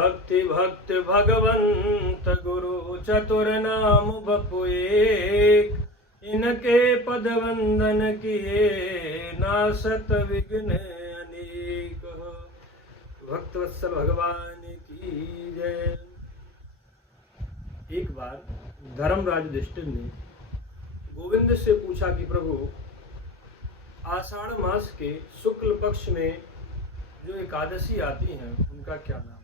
भक्ति भक्त भगवंत गुरु चतुर नाम बपु एक, इनके पद वंदन किए नासत विघ्न अनेक। भक्त वत्सल भगवान की जय। एक बार धर्मराज युधिष्ठिर ने गोविंद से पूछा कि प्रभु, आषाढ़ मास के शुक्ल पक्ष में जो एकादशी आती हैं उनका क्या नाम है,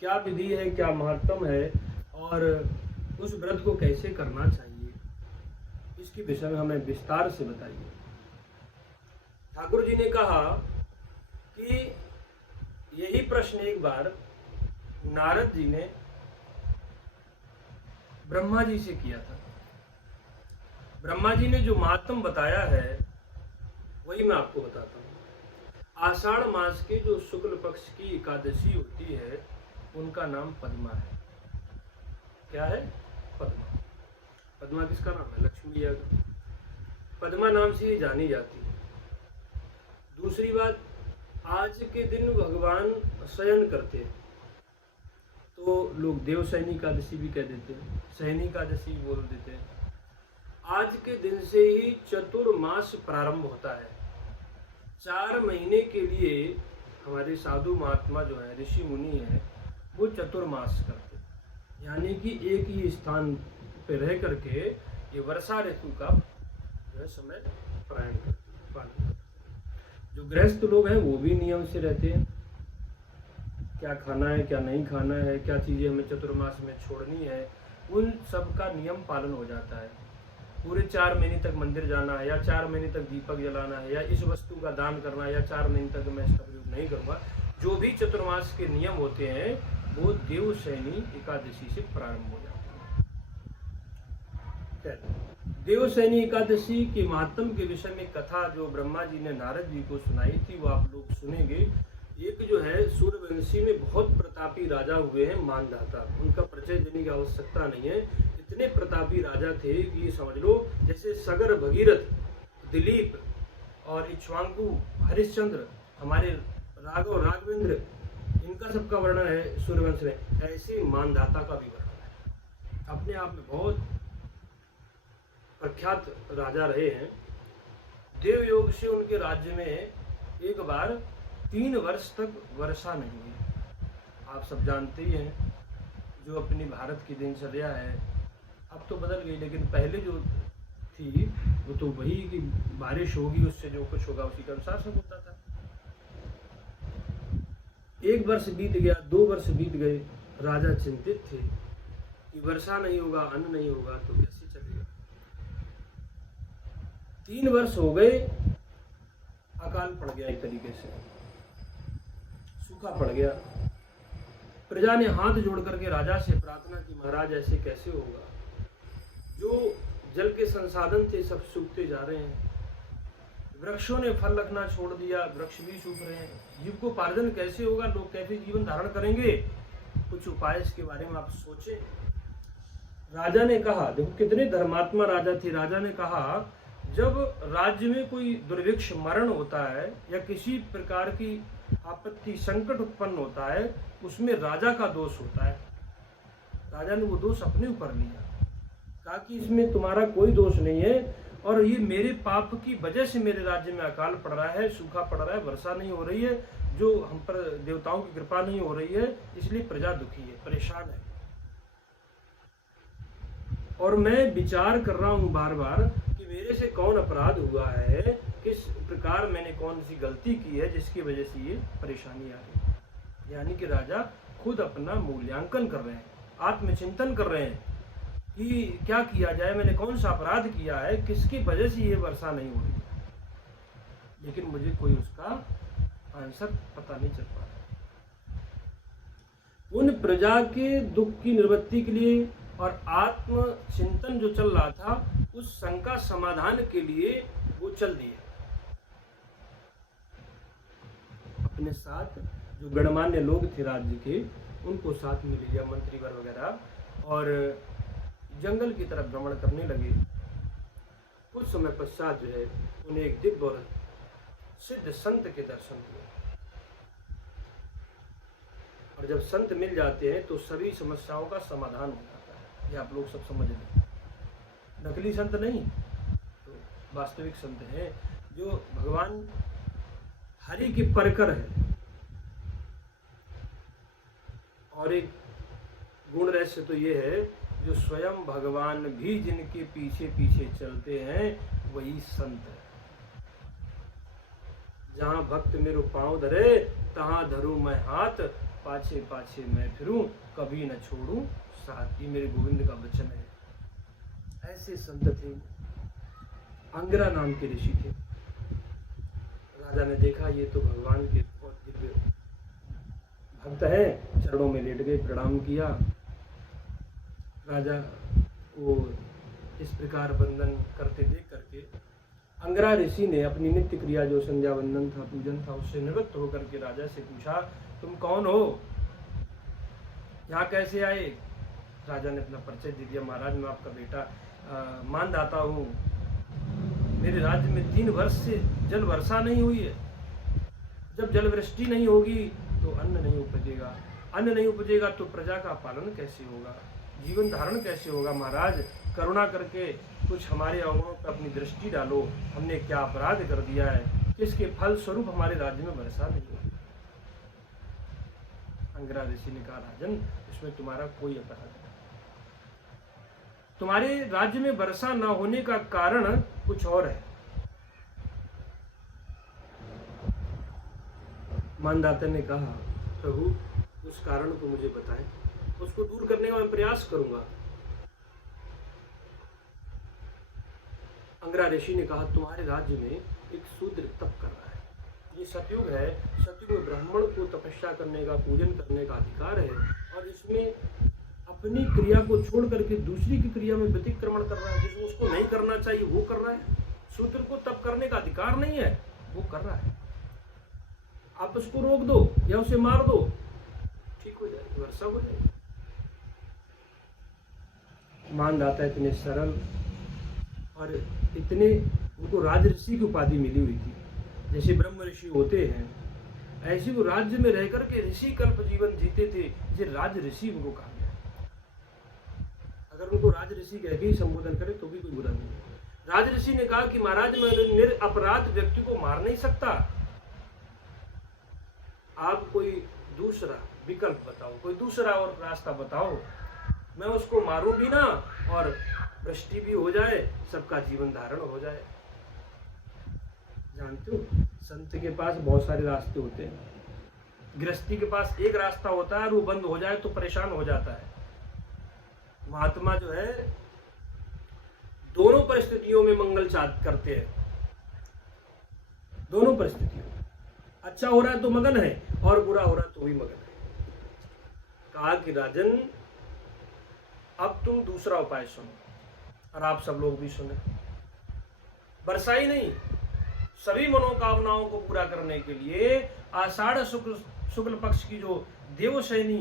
क्या विधि है, क्या महत्व है और उस व्रत को कैसे करना चाहिए, इसके विषय में हमें विस्तार से बताइए। ठाकुर जी ने कहा कि यही प्रश्न एक बार नारद जी ने ब्रह्मा जी से किया था। ब्रह्मा जी ने जो महात्म बताया है वही मैं आपको बताता हूँ। आषाढ़ मास के जो शुक्ल पक्ष की एकादशी होती है उनका नाम पद्मा है। क्या है? पद्मा। पद्मा किसका नाम है? लक्ष्मी जी का पद्मा नाम से ये जानी जाती है। दूसरी बात, आज के दिन भगवान शयन करते हैं तो लोग देवशयनी एकादशी भी कह देते हैं, शयनी एकादशी बोल देते हैं। आज के दिन से ही चतुर्मास प्रारंभ होता है। 4 महीने के लिए हमारे साधु महात्मा जो है, ऋषि मुनि है, वो चतुर्मास करते हैं, यानी कि एक ही स्थान पर रह करके ये वर्षा ऋतु का जो है समय पालन करते हैं। जो गृहस्थ लोग हैं वो भी नियम से रहते हैं, क्या खाना है, क्या नहीं खाना है, क्या चीज़ें हमें चतुर्मास में छोड़नी है, उन सब का नियम पालन हो जाता है। पूरे 4 महीने तक मंदिर जाना है, या 4 महीने तक दीपक जलाना है, या इस वस्तु का दान करना है, या 4 महीने तक मैं इसका प्रयोग नहीं करूँगा। जो भी चतुर्मास के नियम होते हैं वो देवशयनी एकादशी से प्रारंभ हो जाते हैं। देवशयनी एकादशी के महात्म के विषय में कथा जो ब्रह्मा जी ने नारद जी को सुनाई थी वो आप लोग सुनेंगे। एक जो है सूर्यवंशी में बहुत प्रतापी राजा हुए हैं मानधाता, उनका परिचय देने की आवश्यकता नहीं है। इतने प्रतापी राजा थे कि समझ लो जैसे सगर, भगीरथ, दिलीप और इक्ष्वाकु, हरिश्चंद्र, हमारे राघव, राघवेंद्र, इनका सबका वर्णन है सूर्यवंश में, ऐसे मानधाता का भी वर्णन है। अपने आप में बहुत प्रख्यात राजा रहे हैं। देवयोग से उनके राज्य में एक बार 3 वर्ष तक वर्षा नहीं हुई। आप सब जानते ही हैं जो अपनी भारत की दिनचर्या है, अब तो बदल गई, लेकिन पहले जो थी वो तो वही कि बारिश होगी, उससे जो कुछ होगा उसी के अनुसार सब होता था। 1 वर्ष बीत गया, 2 वर्ष बीत गए, राजा चिंतित थे कि वर्षा नहीं होगा, अन्न नहीं होगा तो कैसे चलेगा। 3 वर्ष हो गए, अकाल पड़ गया, एक तरीके से सूखा पड़ गया। प्रजा ने हाथ जोड़ करके राजा से प्रार्थना की, महाराज ऐसे कैसे होगा, जो जल के संसाधन थे सब सूखते जा रहे हैं, वृक्षों ने फल रखना छोड़ दिया, वृक्ष भी सूख रहे हैं, जीविकोपार्जन कैसे होगा, लोग कैसे जीवन धारण करेंगे, कुछ उपाय इसके बारे में आप सोचें। राजा ने कहा, देखो कितने धर्मात्मा राजा थे, राजा ने कहा जब राज्य में कोई दुर्भिक्ष मरण होता है या किसी प्रकार की आपत्ति संकट उत्पन्न होता है उसमें राजा का दोष होता है। राजा ने वो दोष अपने ऊपर लिया, कहा कि इसमें तुम्हारा कोई दोष नहीं है और ये मेरे पाप की वजह से मेरे राज्य में अकाल पड़ रहा है, सूखा पड़ रहा है, वर्षा नहीं हो रही है, जो हम पर देवताओं की कृपा नहीं हो रही है, इसलिए प्रजा दुखी है, परेशान है। और मैं विचार कर रहा हूँ बार बार कि मेरे से कौन अपराध हुआ है, किस प्रकार मैंने कौन सी गलती की है जिसकी वजह से ये परेशानी आ रही है। यानी कि राजा खुद अपना मूल्यांकन कर रहे हैं, आत्मचिंतन कर रहे हैं कि क्या किया जाए, मैंने कौन सा अपराध किया है, किसकी वजह से ये वर्षा नहीं हो रही, लेकिन मुझे कोई उसका आंसर पता नहीं चल पा रहा। उन प्रजा के दुख की निवृत्ति के लिए और आत्मचिंतन जो चल रहा था उस शंका समाधान के लिए वो चल दिए। अपने साथ जो गणमान्य लोग थे राज्य के उनको साथ में लिया, मंत्रीवर वगैरह, और जंगल की तरफ भ्रमण करने लगे। कुछ समय पश्चात जो है उन्हें एक दिव्य और सिद्ध संत के दर्शन हुए और जब संत मिल जाते हैं तो सभी समस्याओं का समाधान हो जाता है। ये आप लोग सब समझ लें। नकली संत नहीं, तो वास्तविक संत हैं जो भगवान हरि के परकर है। और एक गुण रहस्य तो ये है, जो स्वयं भगवान भी जिनके पीछे पीछे चलते हैं वही संत है। जहाँ भक्त मेरे पांव धरे तहाँ धरूं मैं हाथ, पाछे पाछे मैं फिरूं कभी न छोड़ूं साथ। ये मेरे गोविंद का वचन है। ऐसे संत थे। अंगिरा नाम के ऋषि थे। राजा ने देखा ये तो भगवान के बहुत दिव्य भक्त है, चरणों में लेट गए, प्रणाम किया। राजा को इस प्रकार वंदन करते देख करके अंगिरा ऋषि ने अपनी नित्य क्रिया जो संध्या वंदन था, पूजन था, उससे निवृत्त होकर के राजा से पूछा, तुम कौन हो, यहाँ कैसे आए? राजा ने अपना परिचय दे दिया। महाराज मैं आपका बेटा मानदाता हूँ। मेरे राज्य में 3 वर्ष से जल वर्षा नहीं हुई है। जब जल वृष्टि नहीं होगी तो अन्न नहीं उपजेगा, अन्न नहीं उपजेगा तो प्रजा का पालन कैसे होगा, जीवन धारण कैसे होगा। महाराज करुणा करके कुछ हमारे अवगुणों पर अपनी दृष्टि डालो। हमने क्या अपराध कर दिया है, किसके फल स्वरूप हमारे राज्य में वर्षा नहीं होगी। अंगिरा ऋषि ने कहा, राजन इसमें तुम्हारा कोई अपराध नहीं। तुम्हारे राज्य में वर्षा न होने का कारण कुछ और है। मानदाता ने कहा, प्रभु उस कारण को मुझे बताएं, उसको दूर करने का मैं प्रयास करूंगा। अंगिरा ऋषि ने कहा, तुम्हारे राज्य में एक शूद्र तप कर रहा है। ये सतयुग है। सतयुग में ब्राह्मण को तपस्या करने का, पूजन करने का अधिकार है, और इसमें अपनी क्रिया को छोड़ करके दूसरी की क्रिया में व्यतिक्रमण कर रहा है। जिसको उसको नहीं करना चाहिए वो कर रहा है। शूद्र को तप करने का अधिकार नहीं है, वो कर रहा है। आप उसको रोक दो या उसे मार दो, ठीक हो जाएगी, वर्षा हो जाएगी। मानदाता इतने सरल और इतने, उनको राजऋषि की उपाधि मिली हुई थी। जैसे ब्रह्म ऋषि होते हैं, ऐसे वो राज्य में रह करके ऋषि कल्प जीवन जीते थे, ये राज ऋषि उनको कहा गया। अगर उनको राज ऋषि कह के ही संबोधन करे तो भी कोई बुरा नहीं है। राज ऋषि ने कहा कि महाराज मैं निरपराध व्यक्ति को मार नहीं सकता, आप कोई दूसरा विकल्प बताओ, कोई दूसरा और रास्ता बताओ, मैं उसको मारूं भी ना और वृष्टि भी हो जाए, सबका जीवन धारण हो जाए। जानते हो संत के पास बहुत सारे रास्ते होते हैं। गृहस्थी के पास एक रास्ता होता है और वो बंद हो जाए तो परेशान हो जाता है। महात्मा जो है दोनों परिस्थितियों में मंगल करते हैं। दोनों परिस्थितियों, अच्छा हो रहा है तो मगन है और बुरा हो रहा है तो भी मगन है। कहा कि राजन अब तुम दूसरा उपाय सुनो, और आप सब लोग भी सुने। वर्षा ही नहीं, सभी मनोकामनाओं को पूरा करने के लिए आषाढ़ शुक्ल पक्ष की जो देवशयनी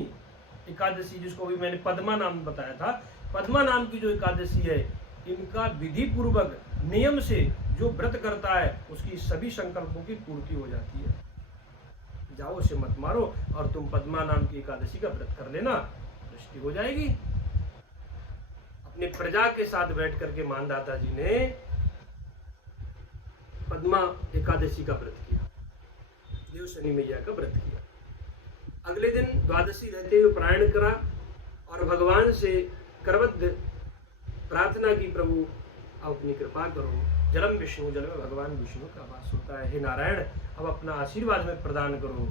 एकादशी, जिसको भी मैंने पद्मा नाम बताया था, पद्मा नाम की जो एकादशी है, इनका विधि पूर्वक नियम से जो व्रत करता है उसकी सभी संकल्पों की पूर्ति हो जाती है। जाओ उसे मत मारो और तुम पद्मा नाम की एकादशी का व्रत कर लेना, दृष्टि हो जाएगी। अपने प्रजा के साथ बैठ करके मानदाता जी ने पद्मा एकादशी का व्रत किया, देवशनि मैया का व्रत किया। अगले दिन द्वादशी रहते हुए पारायण करा और भगवान से करबद्ध प्रार्थना की, प्रभु अब अपनी कृपा करो। जलम विष्णु, जल में भगवान विष्णु का वास होता है। हे नारायण अब अपना आशीर्वाद में प्रदान करो।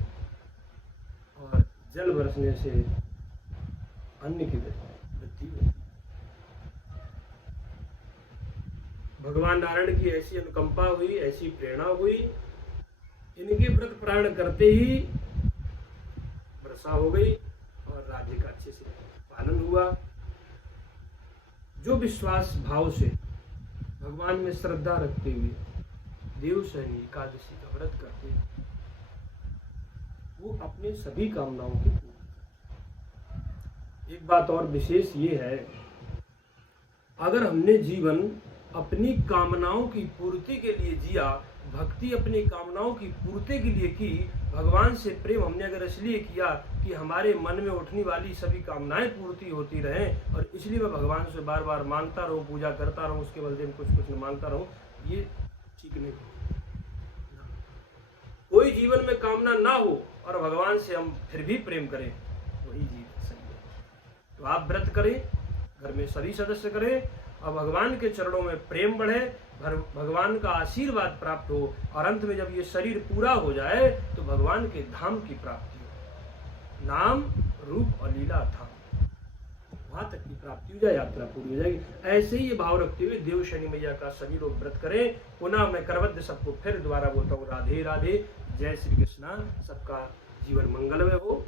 और जल बरसने से अन्न की वृद्धि हुई। भगवान नारायण की ऐसी अनुकंपा हुई, ऐसी प्रेरणा हुई, इनके व्रत पारायण करते ही वर्षा हो गई और राज्य का अच्छे से पालन हुआ। जो विश्वास भाव से भगवान में श्रद्धा रखते हुए देवशयनी एकादशी का व्रत करते हैं, वो अपने सभी कामनाओं की पूर्ति। एक बात और विशेष ये है, अगर हमने जीवन अपनी कामनाओं की पूर्ति के लिए जिया, भक्ति अपनी कामनाओं की पूर्ति के लिए की, भगवान से प्रेम हमने अगर इसलिए किया कि हमारे मन में उठने वाली सभी कामनाएं पूर्ति होती रहें, और इसलिए मैं भगवान से बार बार मांगता रहूं, पूजा करता रहूं, उसके बदले में कुछ कुछ मांगता रहूं, ये ठीक नहीं। कोई जीवन में कामना ना हो और भगवान से हम फिर भी प्रेम करें, वही जीवन सही है। तो आप व्रत करें, घर में सभी सदस्य करें, और भगवान के चरणों में प्रेम बढ़े, भगवान का आशीर्वाद प्राप्त हो, और अंत में जब ये शरीर पूरा हो जाए तो भगवान के धाम की प्राप्ति हो। नाम, रूप और लीला धाम, वहां तक की प्राप्ति हो जाए, यात्रा पूरी हो जाएगी। ऐसे ही ये भाव रखते हुए देवशनि मैया का सभी लोग व्रत करें। पुनः मैं करवद्य सबको फिर दोबारा बोलता हूँ, राधे राधे, जय श्री कृष्णा। सबका जीवन मंगलमय हो।